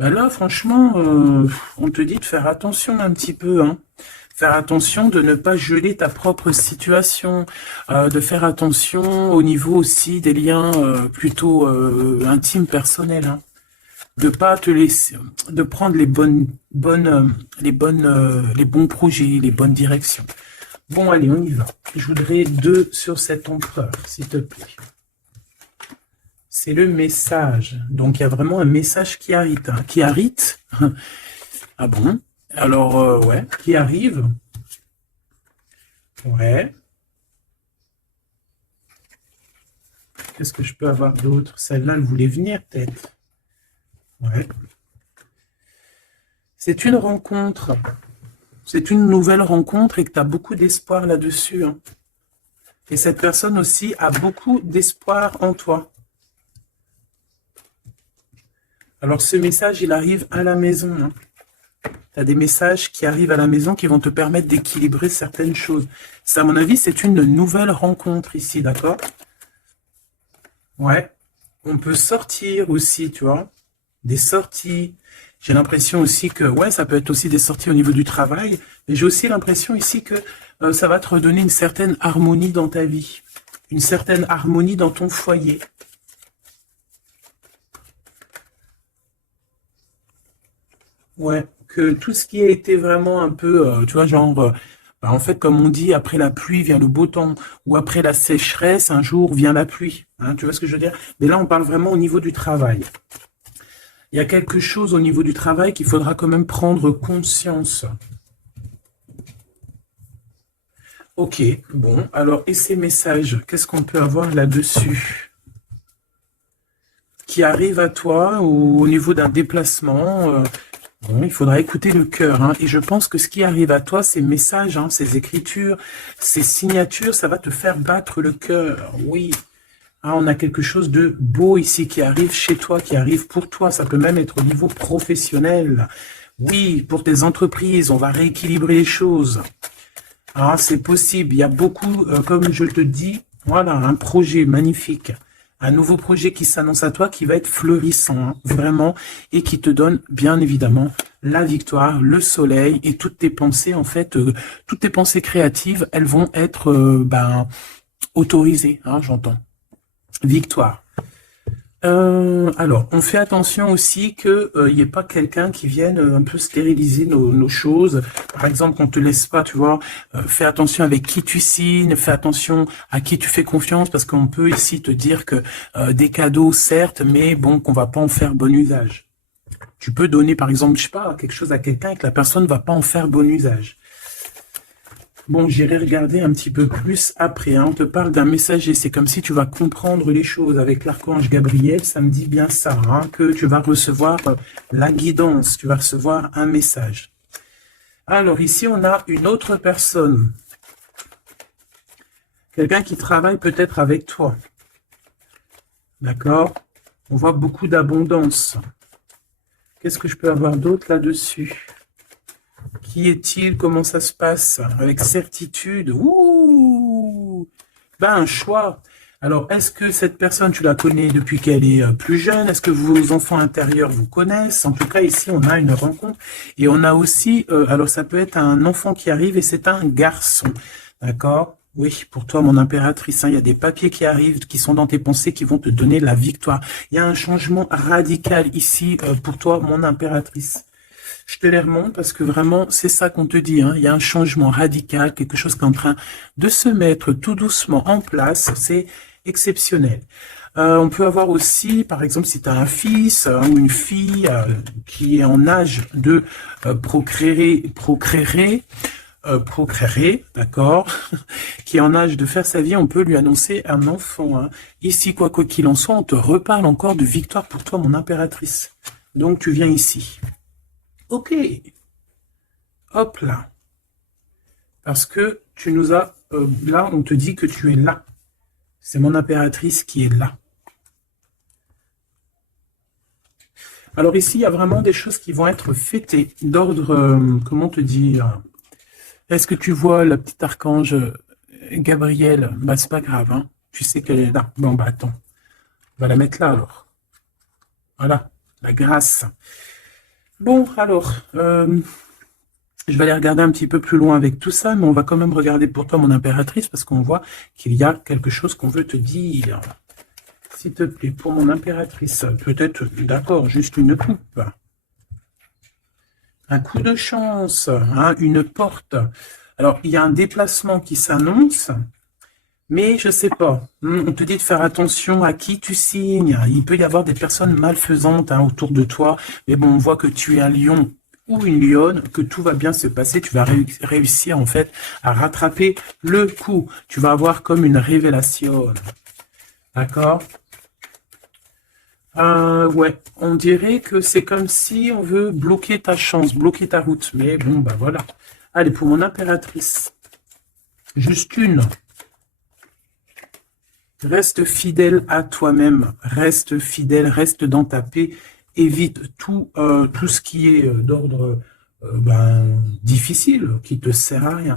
Ben là, franchement, on te dit de faire attention un petit peu, hein. Faire attention de ne pas geler ta propre situation, de faire attention au niveau aussi des liens plutôt intimes, personnels, hein. De pas te laisser, de prendre les bons projets, les bonnes directions. Bon, allez, on y va. Je voudrais 2 sur cet empereur, s'il te plaît. C'est le message. Donc, il y a vraiment un message qui arrive. Hein. Qui arrive. Ah bon? Alors, ouais. Qui arrive. Ouais. Qu'est-ce que je peux avoir d'autre? Celle-là, elle voulait venir, peut-être. Ouais. C'est une rencontre. C'est une nouvelle rencontre et que tu as beaucoup d'espoir là-dessus. Hein. Et cette personne aussi a beaucoup d'espoir en toi. Alors, ce message, il arrive à la maison. Hein. Tu as des messages qui arrivent à la maison qui vont te permettre d'équilibrer certaines choses. Ça, à mon avis, c'est une nouvelle rencontre ici, d'accord? Ouais. On peut sortir aussi, tu vois. Des sorties. J'ai l'impression aussi que, ouais, ça peut être aussi des sorties au niveau du travail. Mais j'ai aussi l'impression ici que ça va te redonner une certaine harmonie dans ta vie. Une certaine harmonie dans ton foyer. Ouais, que tout ce qui a été vraiment un peu, tu vois, genre, bah, en fait, comme on dit, après la pluie vient le beau temps, ou après la sécheresse, un jour vient la pluie. Hein, tu vois ce que je veux dire? Mais là, on parle vraiment au niveau du travail. Il y a quelque chose au niveau du travail qu'il faudra quand même prendre conscience. Ok, bon, alors, et ces messages, qu'est-ce qu'on peut avoir là-dessus? Qui arrive à toi ou au niveau d'un déplacement bon, il faudra écouter le cœur. Hein, et je pense que ce qui arrive à toi, ces messages, hein, ces écritures, ces signatures, ça va te faire battre le cœur. Oui. Ah, on a quelque chose de beau ici qui arrive chez toi, qui arrive pour toi. Ça peut même être au niveau professionnel. Oui, pour tes entreprises, on va rééquilibrer les choses. Ah, c'est possible. Il y a beaucoup, comme je te dis, voilà, un projet magnifique. Un nouveau projet qui s'annonce à toi, qui va être fleurissant, hein, vraiment, et qui te donne, bien évidemment, la victoire, le soleil, et toutes tes pensées, en fait, toutes tes pensées créatives, elles vont être autorisées, hein, j'entends. Victoire. Alors, on fait attention aussi qu'il n'y ait pas quelqu'un qui vienne un peu stériliser nos choses. Par exemple, qu'on te laisse pas, tu vois, fais attention avec qui tu signes, fais attention à qui tu fais confiance, parce qu'on peut ici te dire que des cadeaux, certes, mais bon, qu'on va pas en faire bon usage. Tu peux donner, par exemple, je sais pas, quelque chose à quelqu'un et que la personne ne va pas en faire bon usage. Bon, j'irai regarder un petit peu plus après. Hein. On te parle d'un messager. C'est comme si tu vas comprendre les choses avec l'archange Gabriel. Ça me dit bien ça, hein, que tu vas recevoir la guidance. Tu vas recevoir un message. Alors ici, on a une autre personne. Quelqu'un qui travaille peut-être avec toi. D'accord? On voit beaucoup d'abondance. Qu'est-ce que je peux avoir d'autre là-dessus? Qui est-il? Comment ça se passe? Avec certitude. Ouh! Ben, un choix. Alors, est-ce que cette personne, tu la connais depuis qu'elle est plus jeune? Est-ce que vos enfants intérieurs vous connaissent? En tout cas, ici, on a une rencontre. Et on a aussi, alors ça peut être un enfant qui arrive et c'est un garçon. D'accord? Oui, pour toi, mon impératrice, hein, il y a des papiers qui arrivent, qui sont dans tes pensées, qui vont te donner la victoire. Il y a un changement radical ici pour toi, mon impératrice. Je te les remonte parce que vraiment, c'est ça qu'on te dit. Hein. Il y a un changement radical, quelque chose qui est en train de se mettre tout doucement en place. C'est exceptionnel. On peut avoir aussi, par exemple, si tu as un fils ou une fille qui est en âge de procréer, d'accord, qui est en âge de faire sa vie, on peut lui annoncer un enfant. Hein. Ici, quoi qu'il en soit, on te reparle encore de victoire pour toi, mon impératrice. Donc, tu viens ici. Ok, hop là. Parce que tu nous as... là, on te dit que tu es là. C'est mon impératrice qui est là. Alors ici, il y a vraiment des choses qui vont être fêtées d'ordre, comment te dire? Est-ce que tu vois la petite archange Gabrielle? Bah, c'est pas grave, hein. Tu sais qu'elle est là. Bon, bah attends. On va la mettre là alors. Voilà, la grâce. Bon, alors, je vais aller regarder un petit peu plus loin avec tout ça, mais on va quand même regarder pour toi, mon impératrice, parce qu'on voit qu'il y a quelque chose qu'on veut te dire. S'il te plaît, pour mon impératrice, peut-être, d'accord, juste une coupe. Un coup de chance, hein, une porte. Alors, il y a un déplacement qui s'annonce, mais je sais pas. On te dit de faire attention à qui tu signes. Il peut y avoir des personnes malfaisantes hein, autour de toi, mais bon, on voit que tu es un lion ou une lionne, que tout va bien se passer. Tu vas réussir en fait à rattraper le coup. Tu vas avoir comme une révélation. D'accord? Ouais, on dirait que c'est comme si on veut bloquer ta chance, bloquer ta route. Mais bon, bah voilà. Allez, pour mon impératrice, juste une. Reste fidèle à toi-même, reste fidèle, reste dans ta paix, évite tout ce qui est d'ordre difficile, qui te sert à rien.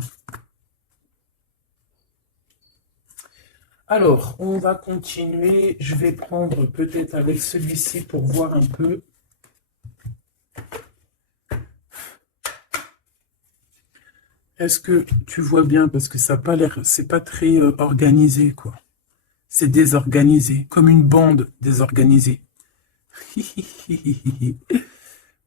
Alors, on va continuer. Je vais prendre peut-être avec celui-ci pour voir un peu. Est-ce que tu vois bien? Parce que ça n'a pas l'air, c'est pas très organisé, quoi. C'est désorganisé, comme une bande désorganisée.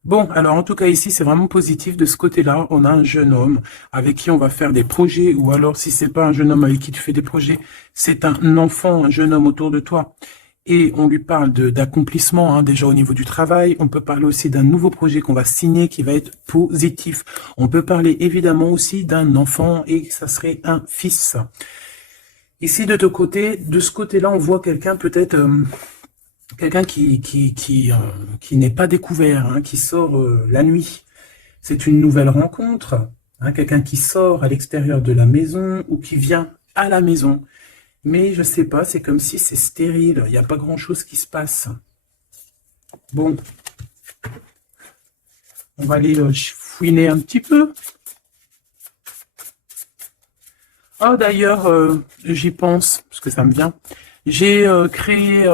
Bon, alors en tout cas ici, c'est vraiment positif. De ce côté-là, on a un jeune homme avec qui on va faire des projets, ou alors si c'est pas un jeune homme avec qui tu fais des projets, c'est un enfant, un jeune homme autour de toi. Et on lui parle d'accomplissement, hein, déjà au niveau du travail. On peut parler aussi d'un nouveau projet qu'on va signer qui va être positif. On peut parler évidemment aussi d'un enfant et ça serait un fils. Ici, de ce côté-là, on voit quelqu'un peut-être, quelqu'un qui n'est pas découvert, hein, qui sort la nuit. C'est une nouvelle rencontre, hein, quelqu'un qui sort à l'extérieur de la maison ou qui vient à la maison. Mais je sais pas, c'est comme si c'est stérile, il n'y a pas grand-chose qui se passe. Bon, on va aller fouiner un petit peu. Ah, d'ailleurs, j'y pense, parce que ça me vient. J'ai créé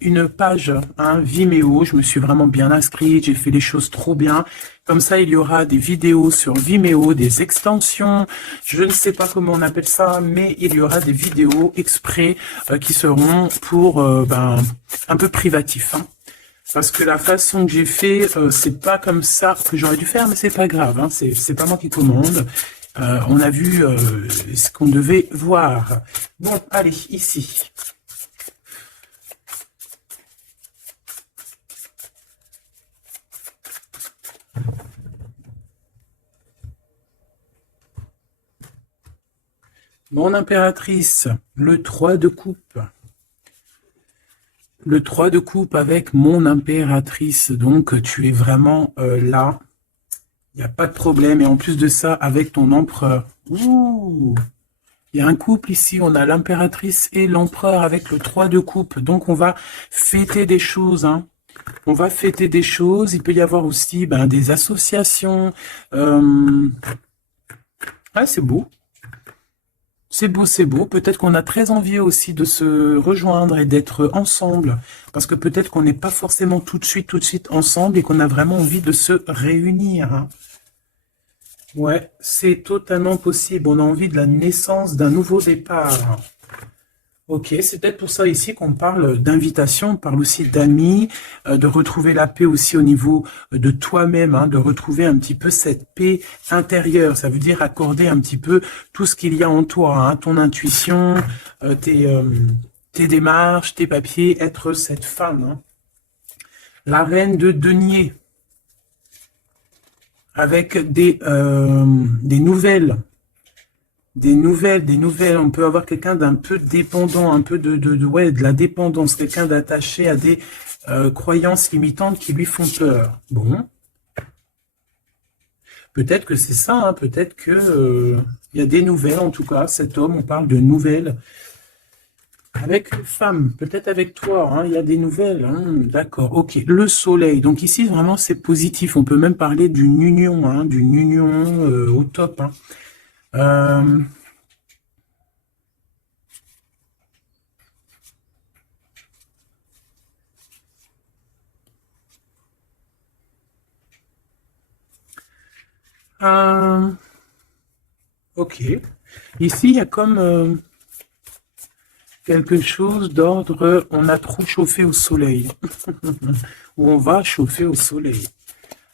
une page, hein, Vimeo. Je me suis vraiment bien inscrite. J'ai fait les choses trop bien. Comme ça, il y aura des vidéos sur Vimeo, des extensions. Je ne sais pas comment on appelle ça, mais il y aura des vidéos exprès qui seront pour un peu privatif. Hein. Parce que la façon que j'ai fait, c'est pas comme ça que j'aurais dû faire, mais c'est pas grave. Hein, c'est pas moi qui commande. On a vu ce qu'on devait voir. Bon, allez, ici. Mon impératrice, le 3 de coupe. Le 3 de coupe avec mon impératrice. Donc, tu es vraiment là. Il n'y a pas de problème. Et en plus de ça, avec ton empereur. Ouh! Il y a un couple ici, on a l'impératrice et l'empereur avec le 3 de coupe. Donc, on va fêter des choses. Hein. On va fêter des choses. Il peut y avoir aussi des associations. Ah, c'est beau. C'est beau, c'est beau. Peut-être qu'on a très envie aussi de se rejoindre et d'être ensemble. Parce que peut-être qu'on n'est pas forcément tout de suite ensemble et qu'on a vraiment envie de se réunir. Hein. Ouais, c'est totalement possible. On a envie de la naissance d'un nouveau départ. Ok, c'est peut-être pour ça ici qu'on parle d'invitation, on parle aussi d'amis, de retrouver la paix aussi au niveau de toi-même, hein, de retrouver un petit peu cette paix intérieure. Ça veut dire accorder un petit peu tout ce qu'il y a en toi, hein, ton intuition, tes démarches, tes papiers, être cette femme. Hein. La reine de denier, avec des nouvelles. Des nouvelles. On peut avoir quelqu'un d'un peu dépendant, un peu ouais, de la dépendance, quelqu'un d'attaché à des croyances limitantes qui lui font peur. Bon, peut-être que c'est ça, hein, peut-être que il y a des nouvelles, en tout cas, cet homme, on parle de nouvelles. Avec une femme, peut-être avec toi, hein, il y a des nouvelles. Hein, d'accord, ok. Le soleil, donc ici, vraiment, c'est positif. On peut même parler d'une union au top. Hein. Euh, Euh, ok. Ici, il y a comme quelque chose d'ordre, on a trop chauffé au soleil. Ou on va chauffer au soleil.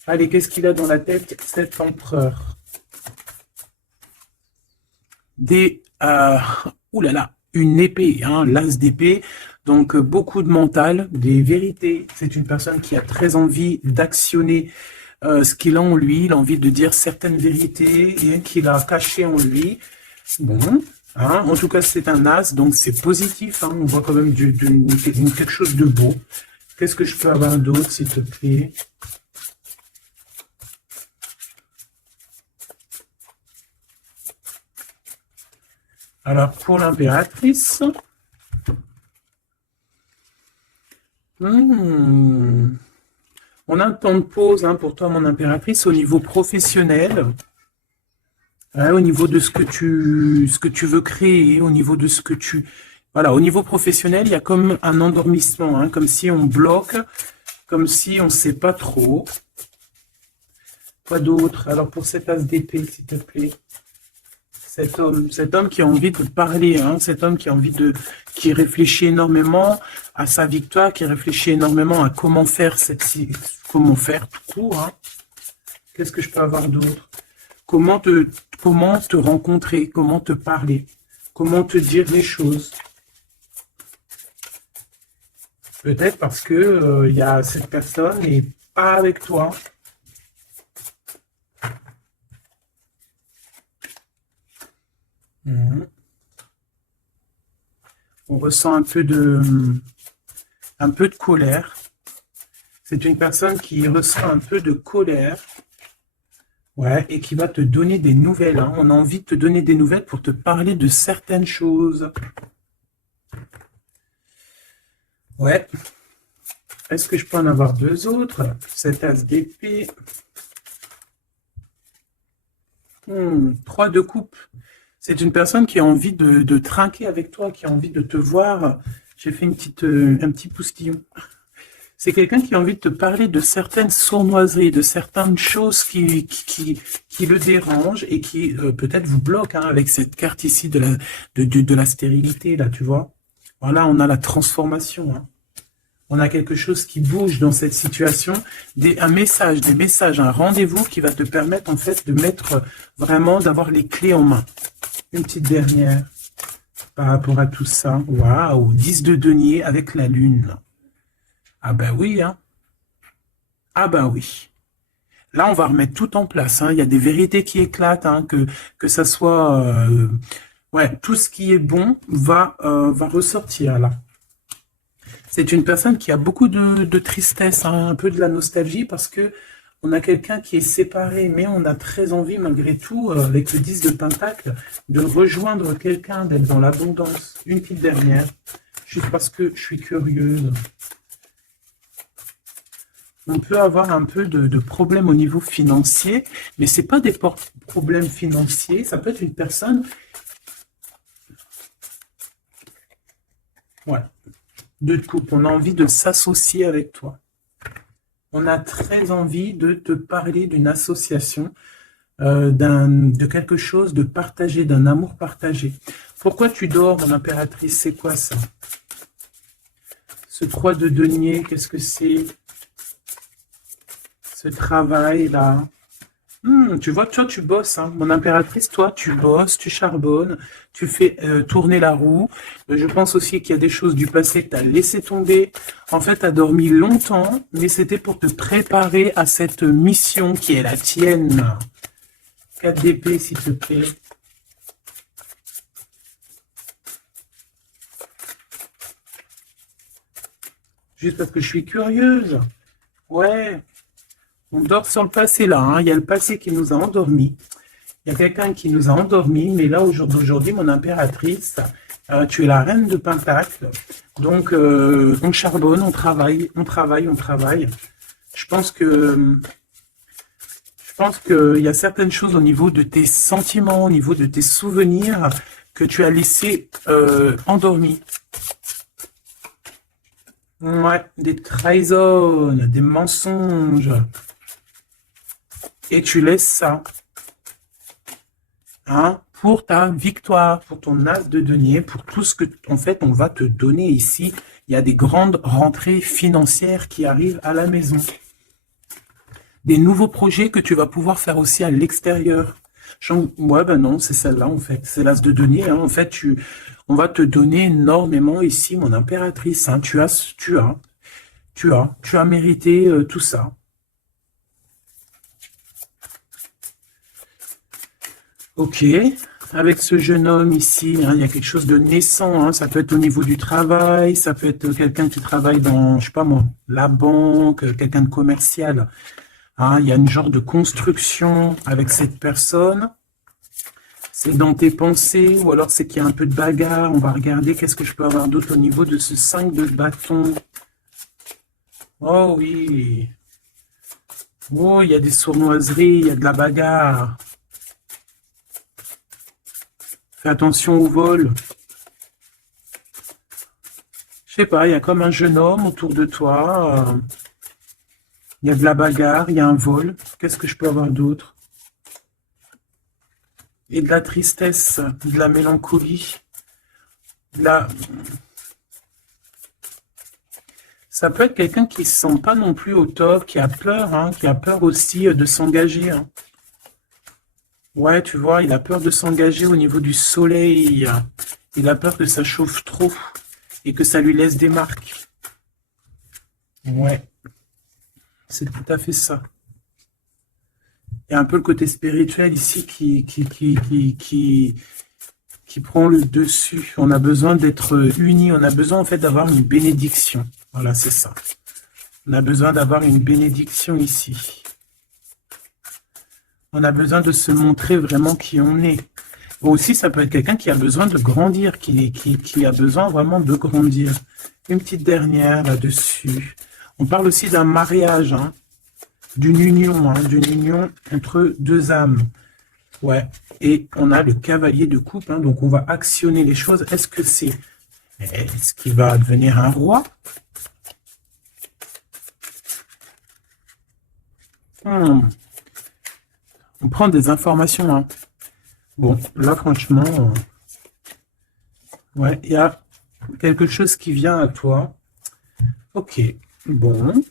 Allez, qu'est-ce qu'il a dans la tête, cet empereur? Des... ouh là là, une épée, hein, l'as d'épée. Donc, beaucoup de mental, des vérités. C'est une personne qui a très envie d'actionner ce qu'il a en lui. Il a envie de dire certaines vérités qu'il a cachées en lui. Bon, hein, en tout cas, c'est un as, donc c'est positif. Hein, on voit quand même quelque chose de beau. Qu'est-ce que je peux avoir d'autre, s'il te plaît? Alors, pour l'impératrice, on a un temps de pause hein, pour toi, mon impératrice, au niveau professionnel, hein, au niveau de ce que tu veux créer, au niveau de ce que tu... Voilà, au niveau professionnel, il y a comme un endormissement, hein, comme si on bloque, comme si on ne sait pas trop. Quoi d'autre? Alors, pour cet as d'épée, s'il te plaît. Cet homme qui a envie de parler, hein, cet homme qui a envie de, qui réfléchit énormément à sa victoire, qui réfléchit énormément à comment faire comment faire tout court. Hein. Qu'est-ce que je peux avoir d'autre? Comment te rencontrer, comment te parler, comment te dire les choses. Peut-être parce que il y a cette personne n'est pas avec toi. Mhm. On ressent un peu de colère. C'est une personne qui ressent un peu de colère. Ouais, et qui va te donner des nouvelles. Hein. On a envie de te donner des nouvelles pour te parler de certaines choses. Ouais. Est-ce que je peux en avoir deux autres? Cet as d'épée. 3 de coupe. C'est une personne qui a envie de trinquer avec toi, qui a envie de te voir. J'ai fait un petit poustillon. C'est quelqu'un qui a envie de te parler de certaines sournoiseries, de certaines choses qui le dérangent et qui peut-être vous bloquent hein, avec cette carte ici de la stérilité, là, tu vois. Voilà, on a la transformation. Hein. On a quelque chose qui bouge dans cette situation, des messages, un rendez-vous qui va te permettre en fait de mettre vraiment, d'avoir les clés en main. Une petite dernière par rapport à tout ça. Waouh, 10 de denier avec la lune. Ah ben oui, hein. Ah ben oui. Là, on va remettre tout en place. Hein. Il y a des vérités qui éclatent, hein, que ça soit... ouais, tout ce qui est bon va ressortir là. C'est une personne qui a beaucoup de tristesse, hein, un peu de la nostalgie, parce que on a quelqu'un qui est séparé, mais on a très envie, malgré tout, avec le 10 de Pentacle, de rejoindre quelqu'un, d'être dans l'abondance. Une petite dernière, juste parce que je suis curieuse. On peut avoir un peu de problèmes au niveau financier, mais c'est pas des problèmes financiers, ça peut être une personne... Ouais, de coupe, on a envie de s'associer avec toi. On a très envie de te parler d'une association, de quelque chose de partagé, d'un amour partagé. Pourquoi tu dors, mon impératrice? C'est quoi ça? Ce 3 de denier, qu'est-ce que c'est? Ce travail-là. Tu vois, toi, tu bosses, hein. Mon impératrice, toi, tu bosses, tu charbonnes, tu fais tourner la roue. Je pense aussi qu'il y a des choses du passé que tu as laissé tomber. En fait, tu as dormi longtemps, mais c'était pour te préparer à cette mission qui est la tienne. 4 d'épée, s'il te plaît. Juste parce que je suis curieuse. Ouais. On dort sur le passé là, hein. Il y a le passé qui nous a endormis. Il y a quelqu'un qui nous a endormis, mais là, aujourd'hui, mon impératrice, tu es la reine de Pentacle. Donc, on charbonne, on travaille, on travaille, on travaille. Je pense qu'il y a certaines choses au niveau de tes sentiments, au niveau de tes souvenirs, que tu as laissé endormis. Ouais, des trahisons, des mensonges. Et tu laisses ça. hein, pour ta victoire, pour ton as de denier, pour tout ce que, en fait, on va te donner ici. Il y a des grandes rentrées financières qui arrivent à la maison. Des nouveaux projets que tu vas pouvoir faire aussi à l'extérieur. Ouais, ben non, c'est celle-là, en fait. C'est l'as de denier, hein. En fait, on va te donner énormément ici, mon impératrice, hein. Tu as mérité tout ça. Ok, avec ce jeune homme ici, hein, il y a quelque chose de naissant, hein, ça peut être au niveau du travail, ça peut être quelqu'un qui travaille dans, je sais pas moi, la banque, quelqu'un de commercial. Hein, il y a une genre de construction avec cette personne. C'est dans tes pensées, ou alors c'est qu'il y a un peu de bagarre. On va regarder qu'est-ce que je peux avoir d'autre au niveau de ce 5 de bâton. Oh oui. Oh, il y a des sournoiseries, il y a de la bagarre. Fais attention au vol. Je sais pas, il y a comme un jeune homme autour de toi. Il y a de la bagarre, il y a un vol. Qu'est-ce que je peux avoir d'autre? Et de la tristesse, de la mélancolie. De la... Ça peut être quelqu'un qui ne se sent pas non plus au top, qui a peur, hein, qui a peur aussi de s'engager. Hein. Ouais, tu vois, il a peur de s'engager au niveau du soleil. Il a peur que ça chauffe trop et que ça lui laisse des marques. Ouais, c'est tout à fait ça. Il y a un peu le côté spirituel ici qui prend le dessus. On a besoin d'être unis. On a besoin en fait d'avoir une bénédiction. Voilà, c'est ça. On a besoin d'avoir une bénédiction ici. On a besoin de se montrer vraiment qui on est. Aussi, ça peut être quelqu'un qui a besoin de grandir, qui a besoin vraiment de grandir. Une petite dernière là-dessus. On parle aussi d'un mariage, hein, d'une union entre deux âmes. Ouais. Et on a le cavalier de coupe, hein, donc on va actionner les choses. Est-ce qu'il va devenir un roi? On prend des informations, hein. Bon, là, franchement, ouais, il y a quelque chose qui vient à toi. Ok, bon.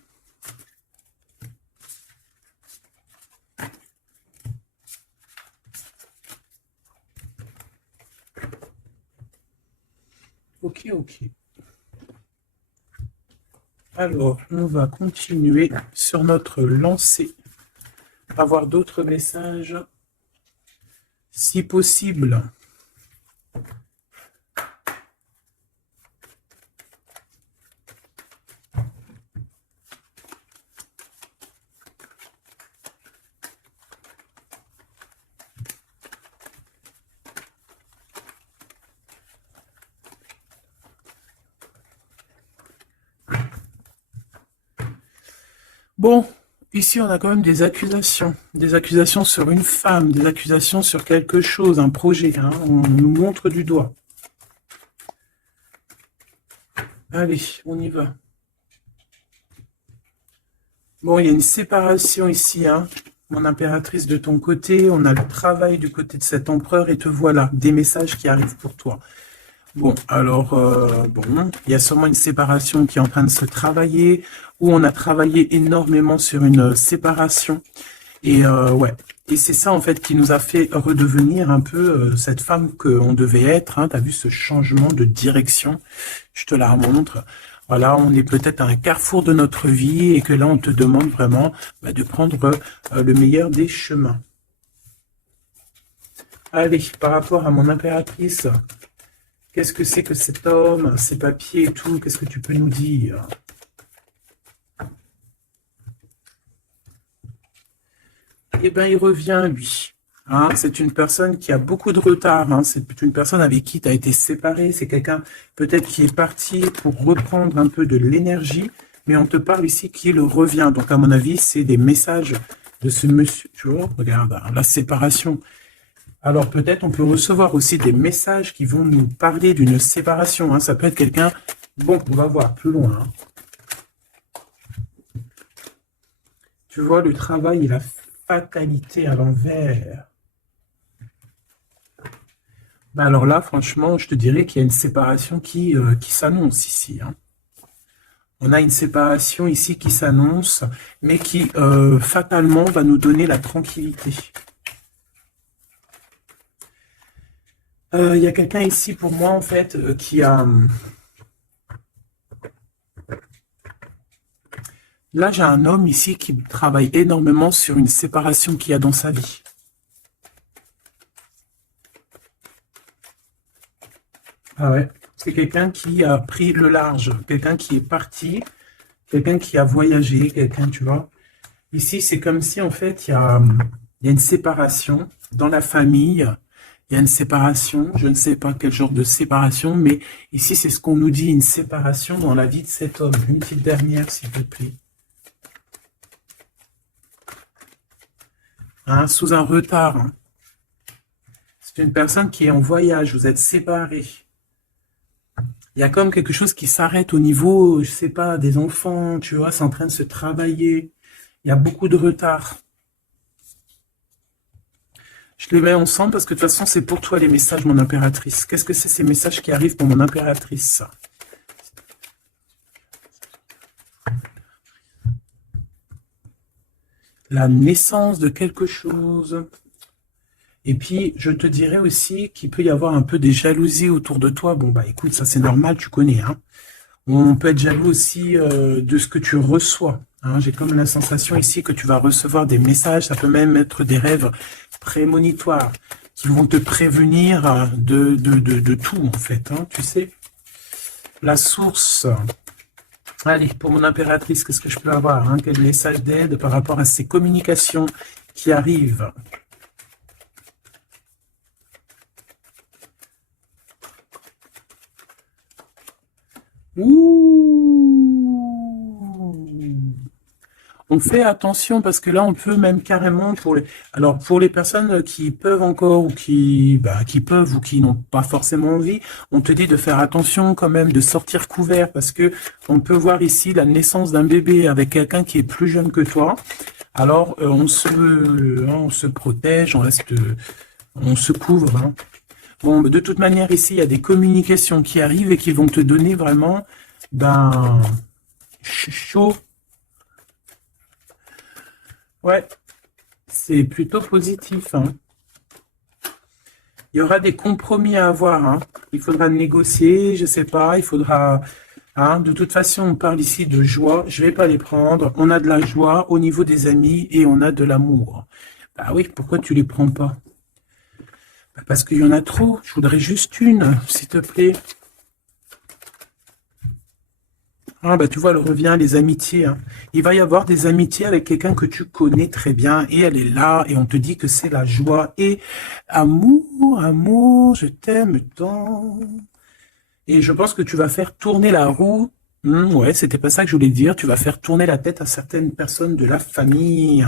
Ok, ok. Alors, on va continuer sur notre lancée. Avoir d'autres messages, si possible. Bon, ici on a quand même des accusations sur une femme, des accusations sur quelque chose, un projet, hein, on nous montre du doigt. Allez, on y va. Bon, il y a une séparation ici, hein, mon impératrice de ton côté, on a le travail du côté de cet empereur, et te voilà, des messages qui arrivent pour toi. Bon, alors, bon, il y a sûrement une séparation qui est en train de se travailler, où on a travaillé énormément sur une séparation. Et ouais, et c'est ça en fait qui nous a fait redevenir un peu cette femme qu'on devait être. Hein. Tu as vu ce changement de direction, je te la remontre. Voilà, on est peut-être à un carrefour de notre vie et que là on te demande vraiment de prendre le meilleur des chemins. Allez, par rapport à mon impératrice, qu'est-ce que c'est que cet homme, ses papiers et tout, qu'est-ce que tu peux nous dire? Eh bien, il revient, lui. Hein, c'est une personne qui a beaucoup de retard. Hein, c'est une personne avec qui tu as été séparé. C'est quelqu'un peut-être qui est parti pour reprendre un peu de l'énergie. Mais on te parle ici qu'il revient. Donc, à mon avis, c'est des messages de ce monsieur. Tu vois, regarde, hein, la séparation. Alors, peut-être on peut recevoir aussi des messages qui vont nous parler d'une séparation. Hein. Ça peut être quelqu'un... Bon, on va voir plus loin. Hein. Tu vois, le travail et la fatalité à l'envers. Bah alors là, franchement, je te dirais qu'il y a une séparation qui s'annonce ici, hein. On a une séparation ici qui s'annonce, mais qui fatalement va nous donner la tranquillité. Il y a quelqu'un ici pour moi, en fait, qui a... Là, j'ai un homme ici qui travaille énormément sur une séparation qu'il y a dans sa vie. Ah ouais. C'est quelqu'un qui a pris le large, quelqu'un qui est parti, quelqu'un qui a voyagé, quelqu'un, tu vois. Ici, c'est comme si, en fait, il y a une séparation dans la famille. Il y a une séparation, je ne sais pas quel genre de séparation, mais ici, c'est ce qu'on nous dit, une séparation dans la vie de cet homme. Une petite dernière, s'il te plaît. Hein, sous un retard. Hein. C'est une personne qui est en voyage, vous êtes séparés. Il y a comme quelque chose qui s'arrête au niveau, je sais pas, des enfants, tu vois, c'est en train de se travailler. Il y a beaucoup de retard. Je les mets ensemble parce que de toute façon, c'est pour toi les messages, mon impératrice. Qu'est-ce que c'est ces messages qui arrivent pour mon impératrice? La naissance de quelque chose. Et puis, je te dirais aussi qu'il peut y avoir un peu des jalousies autour de toi. Bon, bah écoute, ça c'est normal, tu connais, hein. On peut être jaloux aussi de ce que tu reçois. Hein. J'ai comme la sensation ici que tu vas recevoir des messages, ça peut même être des rêves prémonitoires qui vont te prévenir de tout, en fait. Hein, tu sais, la source. Allez, pour mon impératrice, qu'est-ce que je peux avoir, hein? Quel message d'aide par rapport à ces communications qui arrivent? Ouh! On fait attention parce que là, on peut même carrément pour les. Alors pour les personnes qui peuvent encore ou qui peuvent ou qui n'ont pas forcément envie, on te dit de faire attention quand même, de sortir couvert parce que on peut voir ici la naissance d'un bébé avec quelqu'un qui est plus jeune que toi. Alors on se protège, on se couvre. Hein. Bon, de toute manière ici, il y a des communications qui arrivent et qui vont te donner vraiment ben chaud. Ouais, c'est plutôt positif. Hein. Il y aura des compromis à avoir. Hein. Il faudra négocier, je sais pas, il faudra... Hein, de toute façon, on parle ici de joie. Je vais pas les prendre. On a de la joie au niveau des amis et on a de l'amour. Bah oui, pourquoi tu les prends pas? Bah parce qu'il y en a trop. Je voudrais juste une, s'il te plaît. Ah bah tu vois, elle revient, les amitiés. Hein. Il va y avoir des amitiés avec quelqu'un que tu connais très bien et elle est là et on te dit que c'est la joie et amour, amour, je t'aime tant. Et je pense que tu vas faire tourner la roue. Ouais, c'était pas ça que je voulais dire. Tu vas faire tourner la tête à certaines personnes de la famille.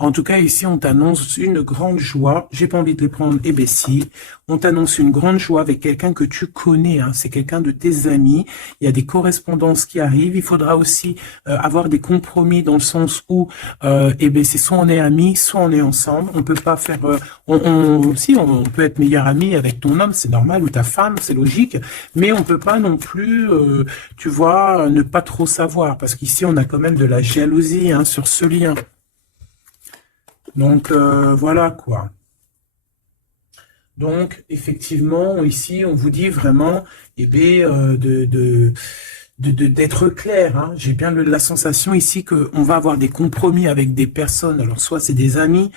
En tout cas, ici, on t'annonce une grande joie. J'ai pas envie de les prendre imbéciles. On t'annonce une grande joie avec quelqu'un que tu connais. Hein. C'est quelqu'un de tes amis. Il y a des correspondances qui arrivent. Il faudra aussi avoir des compromis dans le sens où, c'est soit on est amis, soit on est ensemble. On peut pas faire. On peut être meilleur ami avec ton homme, c'est normal, ou ta femme, c'est logique. Mais on peut pas non plus, tu vois, ne pas trop savoir, parce qu'ici, on a quand même de la jalousie hein, sur ce lien. Donc voilà quoi. Donc effectivement ici on vous dit vraiment d'être clair. Hein. J'ai bien la sensation ici que on va avoir des compromis avec des personnes. Alors soit c'est des amis,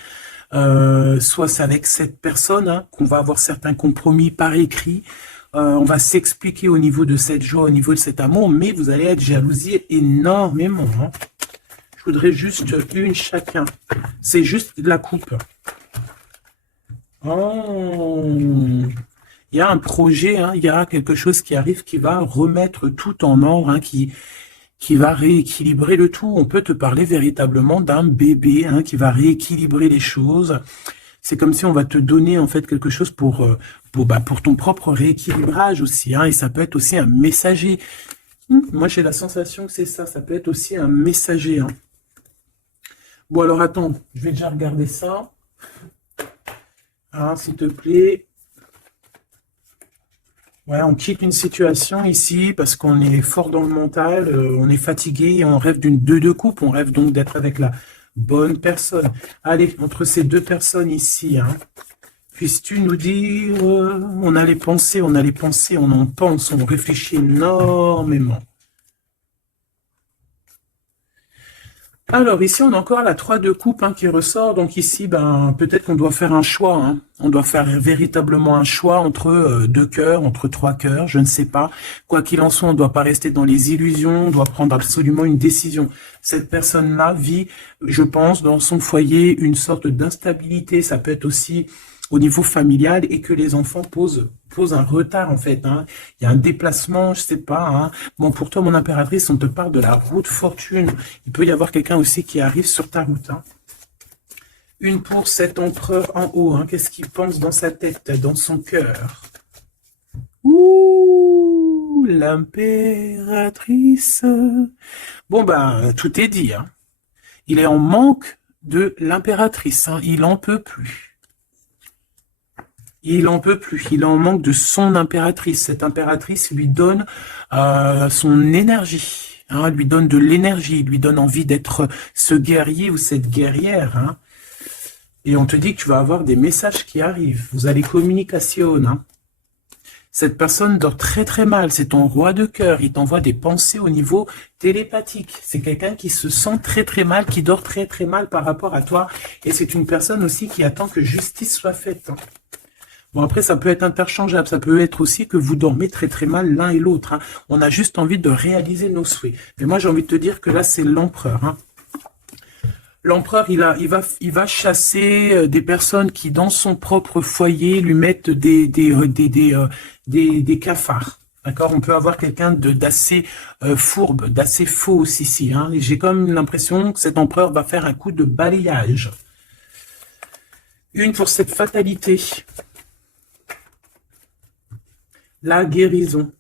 soit c'est avec cette personne hein, qu'on va avoir certains compromis par écrit. On va s'expliquer au niveau de cette joie, au niveau de cet amour, mais vous allez être jalousé énormément. Hein. Je voudrais juste une chacun. C'est juste de la coupe. Oh, il y a un projet, hein, il y a quelque chose qui arrive qui va remettre tout en ordre, hein, qui va rééquilibrer le tout. On peut te parler véritablement d'un bébé hein, qui va rééquilibrer les choses. C'est comme si on va te donner en fait quelque chose pour ton propre rééquilibrage aussi. Hein, et ça peut être aussi un messager. Moi, j'ai la sensation que c'est ça. Ça peut être aussi un messager. Hein. Bon, alors attends, je vais déjà regarder ça. Hein, s'il te plaît. Ouais, on quitte une situation ici parce qu'on est fort dans le mental, on est fatigué et on rêve d'une deux de coupe. On rêve donc d'être avec la bonne personne. Allez, entre ces deux personnes ici, hein, puisses-tu nous dire, on a les pensées, on a les pensées, on en pense, on réfléchit énormément. Alors ici, on a encore la 3 de coupe hein, qui ressort. Donc ici, ben, peut-être qu'on doit faire un choix. Hein. On doit faire véritablement un choix entre deux cœurs, entre trois cœurs, je ne sais pas. Quoi qu'il en soit, on ne doit pas rester dans les illusions, on doit prendre absolument une décision. Cette personne-là vit, je pense, dans son foyer une sorte d'instabilité. Ça peut être aussi au niveau familial et que les enfants posent un retard en fait. Hein. Il y a un déplacement, je sais pas. Hein. Bon, pour toi, mon impératrice, on te parle de la route fortune. Il peut y avoir quelqu'un aussi qui arrive sur ta route. Hein. Une pour cet empereur en haut. Hein. Qu'est-ce qu'il pense dans sa tête, dans son cœur? Ouh, l'impératrice. Bon, ben, tout est dit. Hein. Il est en manque de l'impératrice. Hein. Il en peut plus. Il en peut plus, il en manque de son impératrice. Cette impératrice lui donne son énergie, hein, lui donne de l'énergie, lui donne envie d'être ce guerrier ou cette guerrière. Hein. Et on te dit que tu vas avoir des messages qui arrivent. Vous allez communication. Hein. Cette personne dort très très mal, c'est ton roi de cœur, il t'envoie des pensées au niveau télépathique. C'est quelqu'un qui se sent très très mal, qui dort très très mal par rapport à toi. Et c'est une personne aussi qui attend que justice soit faite. Hein. Bon, après, ça peut être interchangeable. Ça peut être aussi que vous dormez très très mal l'un et l'autre. Hein. On a juste envie de réaliser nos souhaits. Mais moi, j'ai envie de te dire que là, c'est l'empereur. Hein. L'empereur, il va chasser des personnes qui, dans son propre foyer, lui mettent des cafards. D'accord? On peut avoir quelqu'un d'assez fourbe, d'assez faux ici. Hein. J'ai comme l'impression que cet empereur va faire un coup de balayage. Une pour cette fatalité. La guérison.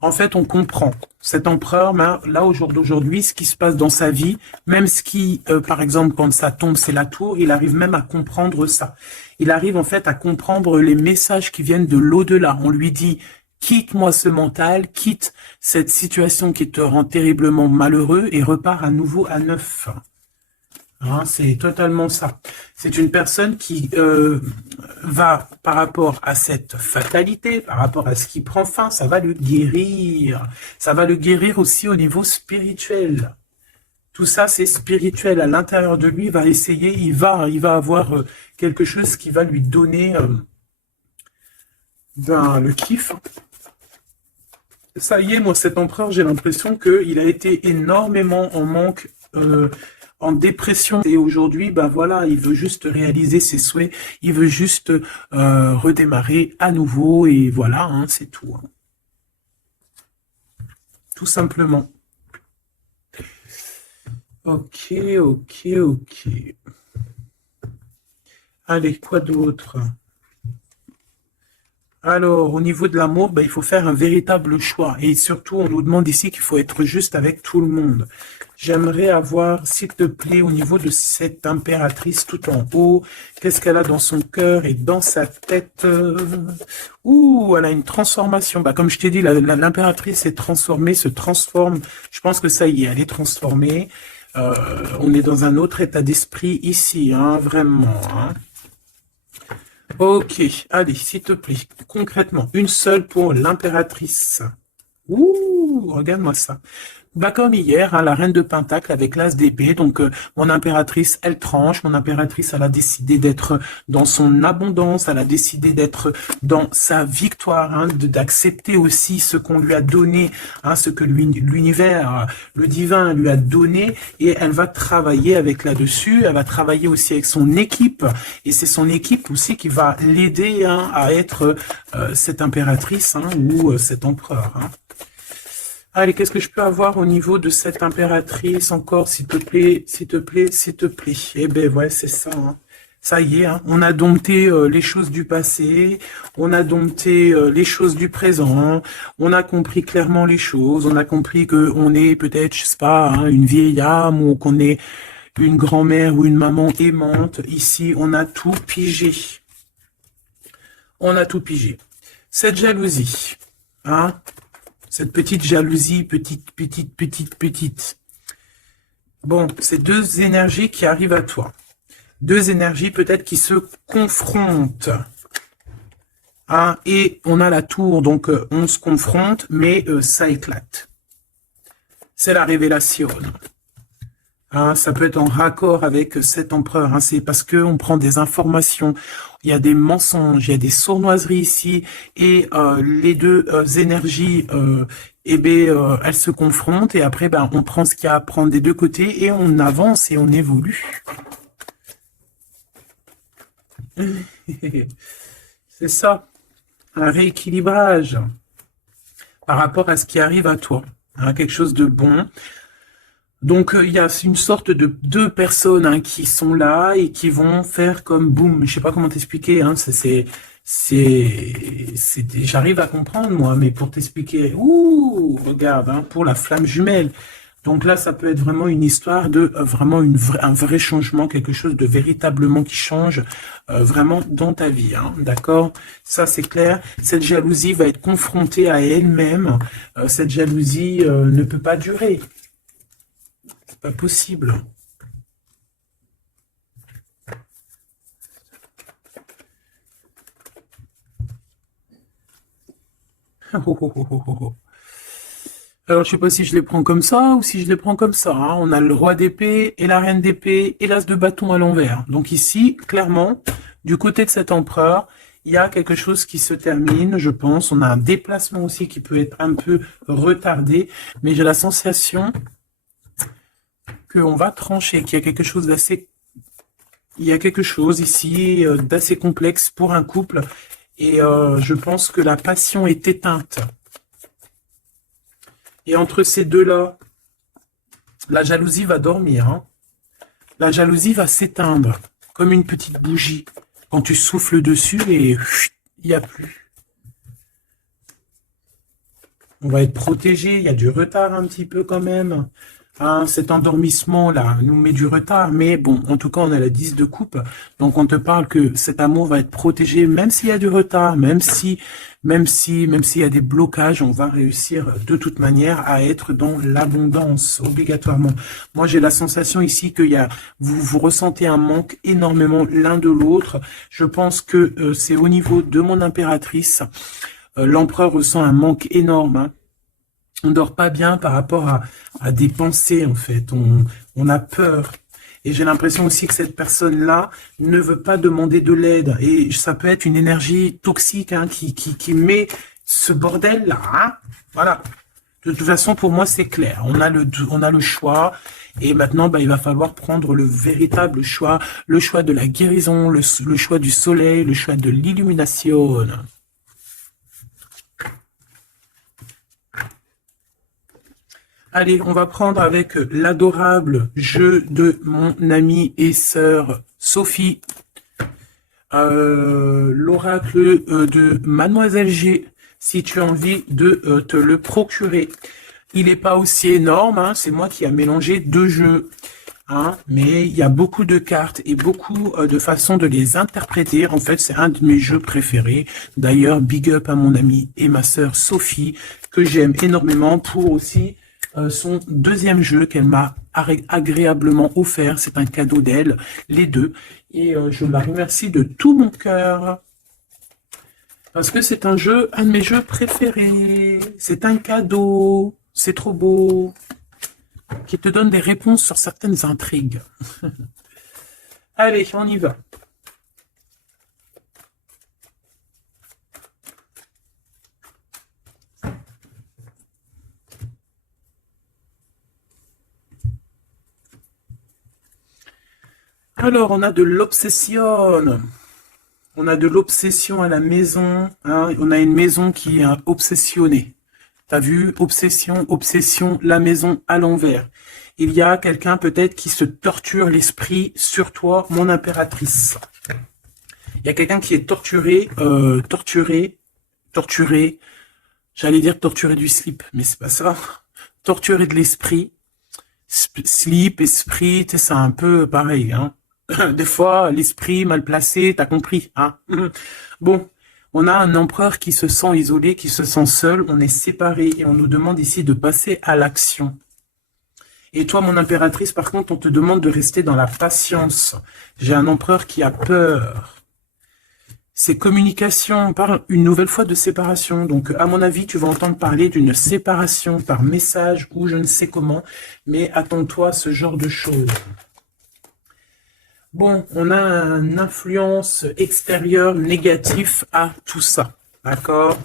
En fait, on comprend. Cet empereur, là, au jour d'aujourd'hui, ce qui se passe dans sa vie, même ce qui, par exemple, quand ça tombe, c'est la tour, il arrive même à comprendre ça. Il arrive en fait à comprendre les messages qui viennent de l'au-delà. On lui dit, quitte-moi ce mental, quitte cette situation qui te rend terriblement malheureux et repars à nouveau à neuf. Hein, c'est totalement ça. C'est une personne qui va, par rapport à cette fatalité, par rapport à ce qui prend fin, ça va le guérir. Ça va le guérir aussi au niveau spirituel. Tout ça, c'est spirituel. À l'intérieur de lui, il va essayer, il va avoir quelque chose qui va lui donner le kiff. Ça y est, moi, cet empereur, j'ai l'impression qu'il a été énormément en manque en dépression et aujourd'hui, ben voilà, il veut juste réaliser ses souhaits, il veut juste redémarrer à nouveau et voilà, hein, c'est tout. Hein. Tout simplement. Ok. Allez, quoi d'autre? Alors, au niveau de l'amour, ben, il faut faire un véritable choix. Et surtout, on nous demande ici qu'il faut être juste avec tout le monde. J'aimerais avoir, s'il te plaît, au niveau de cette impératrice tout en haut, qu'est-ce qu'elle a dans son cœur et dans sa tête? Ouh, elle a une transformation. Bah, comme je t'ai dit, l'impératrice est transformée, se transforme. Je pense que ça y est, elle est transformée. On est dans un autre état d'esprit ici, hein, vraiment. Hein. Ok, allez, s'il te plaît, concrètement, une seule pour l'impératrice. Ouh, regarde-moi ça. Bah comme hier, hein, la reine de Pentacle avec l'as d'épée, donc mon impératrice, elle tranche, mon impératrice, elle a décidé d'être dans son abondance, elle a décidé d'être dans sa victoire, hein, d'accepter aussi ce qu'on lui a donné, hein, ce que l'univers, le divin lui a donné, et elle va travailler avec là-dessus, elle va travailler aussi avec son équipe, et c'est son équipe aussi qui va l'aider hein, à être cette impératrice hein, ou cet empereur. Hein. Allez, qu'est-ce que je peux avoir au niveau de cette impératrice encore, s'il te plaît, s'il te plaît, s'il te plaît. Eh ben, ouais, c'est ça. Hein. Ça y est, hein, on a dompté les choses du passé, on a dompté les choses du présent, on a compris clairement les choses, on a compris que on est peut-être, je sais pas, hein, une vieille âme ou qu'on est une grand-mère ou une maman aimante. Ici, on a tout pigé. On a tout pigé. Cette jalousie, hein, cette petite jalousie, petite. Bon, c'est deux énergies qui arrivent à toi. Deux énergies peut-être qui se confrontent. Hein, et on a la tour, donc on se confronte, mais ça éclate. C'est la révélation. Hein, ça peut être en raccord avec cet empereur. Hein, c'est parce que on prend des informations. Il y a des mensonges, il y a des sournoiseries ici, et les deux énergies, elles se confrontent, et après, ben, on prend ce qu'il y a à prendre des deux côtés, et on avance et on évolue. C'est ça. Un rééquilibrage par rapport à ce qui arrive à toi, hein, quelque chose de bon. Donc il y a une sorte de deux personnes, hein, qui sont là et qui vont faire comme boum. Je sais pas comment t'expliquer. Hein, j'arrive à comprendre moi, mais pour t'expliquer, ouh, regarde, hein, pour la flamme jumelle. Donc là, ça peut être vraiment une histoire de vraiment un vrai changement, quelque chose de véritablement qui change vraiment dans ta vie, hein, d'accord? Ça, c'est clair. Cette jalousie va être confrontée à elle-même. Cette jalousie ne peut pas durer. C'est pas possible. Alors, je sais pas si je les prends comme ça ou si je les prends comme ça. Hein. On a le roi d'épée et la reine d'épée et l'as de bâton à l'envers. Donc ici, clairement, du côté de cet empereur, il y a quelque chose qui se termine, je pense. On a un déplacement aussi qui peut être un peu retardé, mais j'ai la sensation qu'on va trancher, qu'il y a quelque chose d'assez... Il y a quelque chose ici d'assez complexe pour un couple, et je pense que la passion est éteinte. Et entre ces deux-là, la jalousie va dormir. Hein. La jalousie va s'éteindre, comme une petite bougie. Quand tu souffles dessus et il n'y a plus. On va être protégé, il y a du retard un petit peu quand même. Hein, cet endormissement-là nous met du retard, mais bon, en tout cas, on a la 10 de coupe. Donc, on te parle que cet amour va être protégé, même s'il y a du retard, même s'il y a des blocages, on va réussir de toute manière à être dans l'abondance, obligatoirement. Moi, j'ai la sensation ici que vous ressentez un manque énormément l'un de l'autre. Je pense que c'est au niveau de mon impératrice. L'empereur ressent un manque énorme, hein. On dort pas bien par rapport à des pensées, en fait. On a peur. Et j'ai l'impression aussi que cette personne-là ne veut pas demander de l'aide. Et ça peut être une énergie toxique, hein, qui met ce bordel-là. Hein, voilà. De toute façon, pour moi, c'est clair. On a le choix. Et maintenant, il va falloir prendre le véritable choix. Le choix de la guérison, le choix du soleil, le choix de l'illumination. Allez, on va prendre avec l'adorable jeu de mon amie et sœur Sophie. L'oracle de Mademoiselle G, si tu as envie de te le procurer. Il n'est pas aussi énorme, hein, c'est moi qui ai mélangé deux jeux. Hein, mais il y a beaucoup de cartes et beaucoup de façons de les interpréter. En fait, c'est un de mes jeux préférés. D'ailleurs, big up à mon amie et ma sœur Sophie, que j'aime énormément pour aussi... son deuxième jeu qu'elle m'a agréablement offert. C'est un cadeau d'elle, les deux. Et je la remercie de tout mon cœur. Parce que c'est un de mes jeux préférés. C'est un cadeau. C'est trop beau. Qui te donne des réponses sur certaines intrigues. Allez, on y va. Alors, on a de l'obsession. On a de l'obsession à la maison. Hein. On a une maison qui est obsessionnée. T'as vu? Obsession, la maison à l'envers. Il y a quelqu'un peut-être qui se torture l'esprit sur toi, mon impératrice. Il y a quelqu'un qui est torturé. J'allais dire torturé du slip, mais c'est pas ça. Torturé de l'esprit. Slip, esprit, c'est un peu pareil, hein. Des fois, l'esprit mal placé, t'as compris, hein. Bon, On a un empereur qui se sent isolé, qui se sent seul, on est séparés et on nous demande ici de passer à l'action. Et toi, mon impératrice, par contre, on te demande de rester dans la patience. J'ai un empereur qui a peur. C'est communication, on parle une nouvelle fois de séparation. Donc, à mon avis, tu vas entendre parler d'une séparation par message ou je ne sais comment, mais attends-toi à ce genre de choses. Bon, on a une influence extérieure négative à tout ça, d'accord?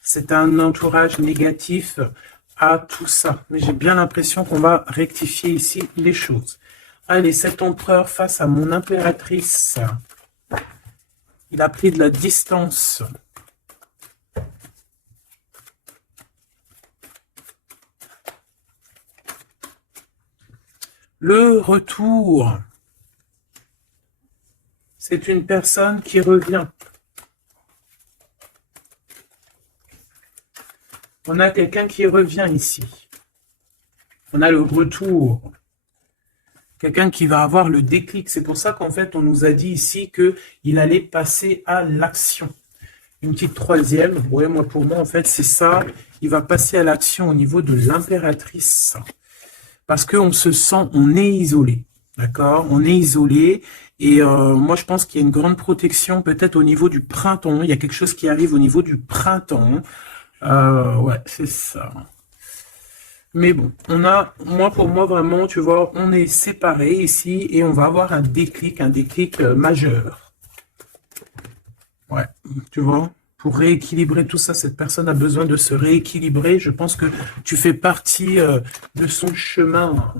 C'est un entourage négatif à tout ça. Mais j'ai bien l'impression qu'on va rectifier ici les choses. Allez, cet empereur face à mon impératrice, il a pris de la distance. Le retour. C'est une personne qui revient. On a quelqu'un qui revient ici. On a le retour. Quelqu'un qui va avoir le déclic. C'est pour ça qu'en fait, on nous a dit ici qu'il allait passer à l'action. Une petite troisième. Ouais, pour moi, en fait, c'est ça. Il va passer à l'action au niveau de l'impératrice. Parce qu'on se sent, on est isolé. D'accord? On est isolé. Et moi, je pense qu'il y a une grande protection peut-être au niveau du printemps. Il y a quelque chose qui arrive au niveau du printemps. Ouais, c'est ça. Mais bon, pour moi, vraiment, tu vois, on est séparés ici et on va avoir un déclic majeur. Ouais, tu vois, pour rééquilibrer tout ça, cette personne a besoin de se rééquilibrer. Je pense que tu fais partie de son chemin.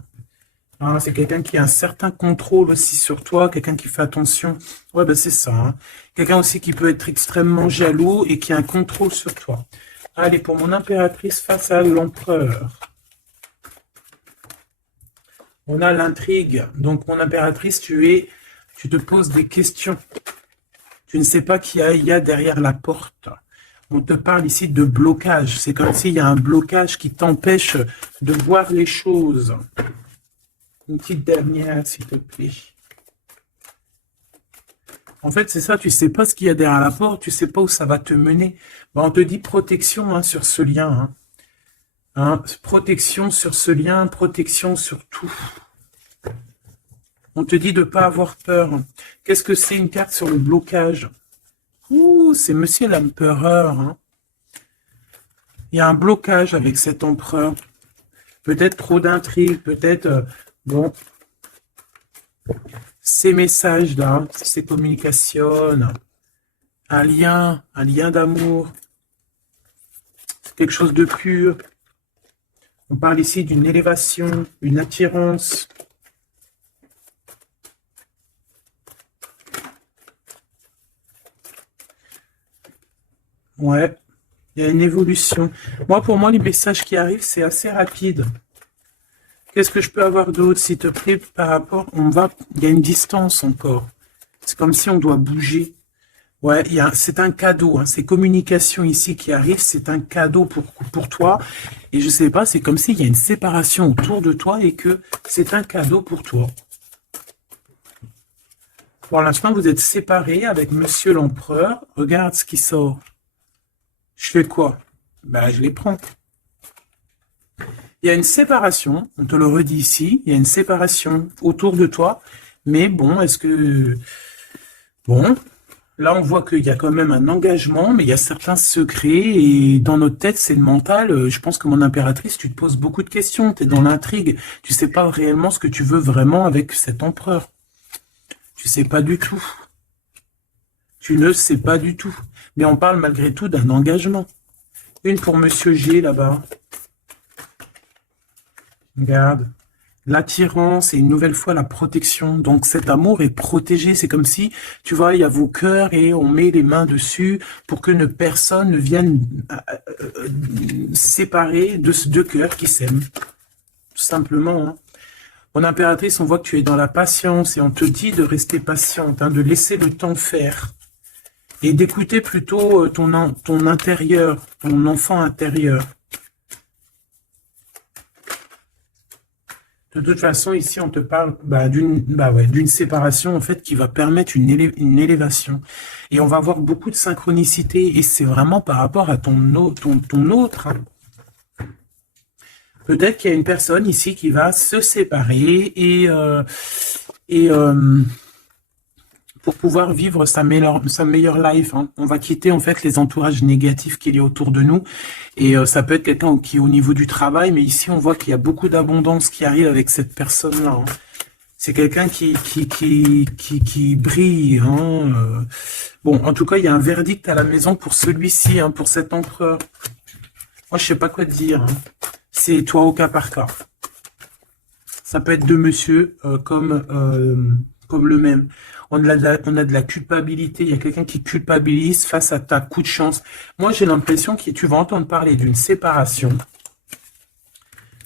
Hein, c'est quelqu'un qui a un certain contrôle aussi sur toi, quelqu'un qui fait attention. Ouais, ben c'est ça. Hein. Quelqu'un aussi qui peut être extrêmement jaloux et qui a un contrôle sur toi. Allez, pour mon impératrice face à l'empereur. On a l'intrigue. Donc, mon impératrice, tu te poses des questions. Tu ne sais pas qui il y a derrière la porte. On te parle ici de blocage. C'est comme s'il y a un blocage qui t'empêche de voir les choses. Une petite dernière, s'il te plaît. En fait, c'est ça, tu ne sais pas ce qu'il y a derrière la porte, tu ne sais pas où ça va te mener. Ben, on te dit protection hein, sur ce lien. Hein. Hein, protection sur ce lien, protection sur tout. On te dit de ne pas avoir peur. Qu'est-ce que c'est une carte sur le blocage? Ouh, c'est Monsieur l'Empereur. Hein. Il y a un blocage avec cet empereur. Peut-être trop d'intrigue, peut-être... bon, ces messages-là, ces communications, un lien d'amour, quelque chose de pur. On parle ici d'une élévation, une attirance. Ouais, il y a une évolution. Moi, pour moi, les messages qui arrivent, c'est assez rapide. Qu'est-ce que je peux avoir d'autre, s'il te plaît, par rapport... il y a une distance encore. C'est comme si on doit bouger. Ouais, c'est un cadeau. Hein, ces communications ici qui arrivent, c'est un cadeau pour toi. Et je sais pas, c'est comme s'il y a une séparation autour de toi et que c'est un cadeau pour toi. Pour l'instant, vous êtes séparés avec Monsieur l'Empereur. Regarde ce qui sort. Je fais quoi? Ben, je les prends. Il y a une séparation, on te le redit ici, il y a une séparation autour de toi, mais bon, est-ce que... Bon, là on voit qu'il y a quand même un engagement, mais il y a certains secrets, et dans notre tête, c'est le mental. Je pense que mon impératrice, tu te poses beaucoup de questions, tu es dans l'intrigue, tu sais pas réellement ce que tu veux vraiment avec cet empereur. Tu sais pas du tout. Tu ne sais pas du tout. Mais on parle malgré tout d'un engagement. Une pour Monsieur G, là-bas. Regarde, l'attirance et une nouvelle fois la protection. Donc cet amour est protégé. C'est comme si, tu vois, il y a vos cœurs et on met les mains dessus pour que personne ne vienne séparer de ces deux cœurs qui s'aiment. Tout simplement. Hein. Mon impératrice, on voit que tu es dans la patience et on te dit de rester patiente, hein, de laisser le temps faire. Et d'écouter plutôt ton intérieur, ton enfant intérieur. De toute façon, ici, on te parle d'une séparation en fait qui va permettre une élévation. Et on va avoir beaucoup de synchronicité. Et c'est vraiment par rapport à ton autre. Hein. Peut-être qu'il y a une personne ici qui va se séparer et pour pouvoir vivre sa meilleure life. Hein. On va quitter en fait les entourages négatifs qu'il y a autour de nous. Et ça peut être quelqu'un qui est au niveau du travail, mais ici on voit qu'il y a beaucoup d'abondance qui arrive avec cette personne-là. Hein. C'est quelqu'un qui brille. Hein. Bon, en tout cas, il y a un verdict à la maison pour celui-ci, hein, pour cet empereur. Moi, je sais pas quoi te dire. Hein. C'est toi au cas par cas. Ça peut être deux monsieur comme le même. On a de la culpabilité. Il y a quelqu'un qui culpabilise face à ta coup de chance. Moi, j'ai l'impression que tu vas entendre parler d'une séparation.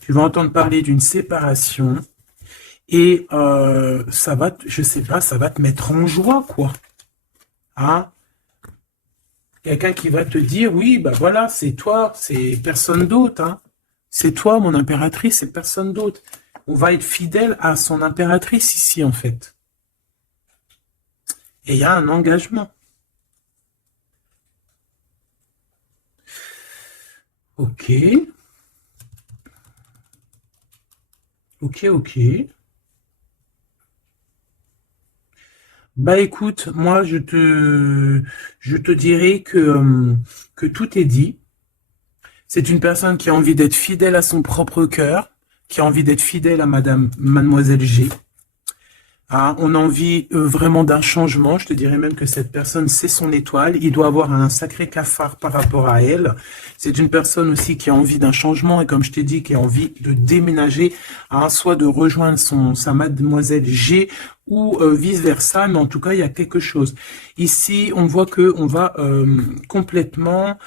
Tu vas entendre parler d'une séparation. Et ça va, je sais pas, ça va te mettre en joie, quoi. Hein? Quelqu'un qui va te dire, oui, bah voilà, c'est toi, c'est personne d'autre. Hein? C'est toi, mon impératrice, c'est personne d'autre. On va être fidèle à son impératrice ici, en fait. Et il y a un engagement. Ok. Ok. Bah écoute, moi je te dirais que tout est dit. C'est une personne qui a envie d'être fidèle à son propre cœur, qui a envie d'être fidèle à Mademoiselle G. Ah, on a envie vraiment d'un changement. Je te dirais même que cette personne, c'est son étoile. Il doit avoir un sacré cafard par rapport à elle. C'est une personne aussi qui a envie d'un changement et comme je t'ai dit, qui a envie de déménager, hein, soit de rejoindre sa Mademoiselle G ou vice-versa. Mais en tout cas, il y a quelque chose. Ici, on voit que on va complètement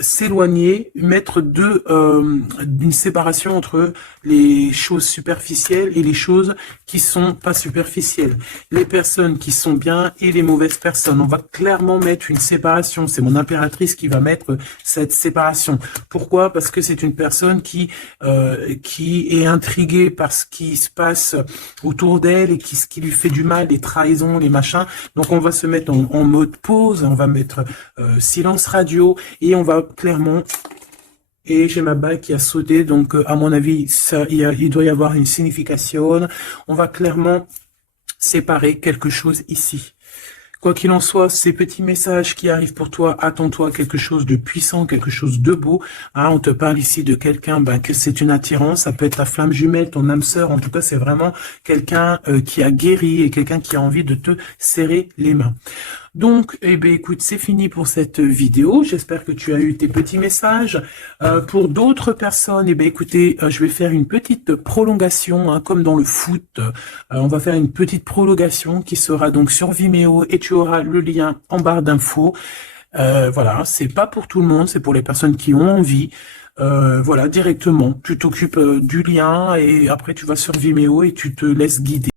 s'éloigner, mettre d'une séparation entre les choses superficielles et les choses qui sont pas superficielles. Les personnes qui sont bien et les mauvaises personnes. On va clairement mettre une séparation. C'est mon impératrice qui va mettre cette séparation. Pourquoi? Parce que c'est une personne qui est intriguée par ce qui se passe autour d'elle et ce qui lui fait du mal, les trahisons, les machins. Donc on va se mettre en mode pause, on va mettre silence radio et on va clairement, et j'ai ma bague qui a sauté, donc à mon avis, il doit y avoir une signification. On va clairement séparer quelque chose ici. Quoi qu'il en soit, ces petits messages qui arrivent pour toi, attends-toi à quelque chose de puissant, quelque chose de beau. Hein, on te parle ici de quelqu'un que c'est une attirance, ça peut être ta flamme jumelle, ton âme sœur. En tout cas, c'est vraiment quelqu'un qui a guéri et quelqu'un qui a envie de te serrer les mains. Donc, eh bien, écoute, c'est fini pour cette vidéo. J'espère que tu as eu tes petits messages. Pour d'autres personnes, eh bien, écoutez, je vais faire une petite prolongation, hein, comme dans le foot. On va faire une petite prolongation qui sera donc sur Vimeo et tu auras le lien en barre d'infos. Voilà, c'est pas pour tout le monde, c'est pour les personnes qui ont envie. Voilà, directement, tu t'occupes du lien et après tu vas sur Vimeo et tu te laisses guider.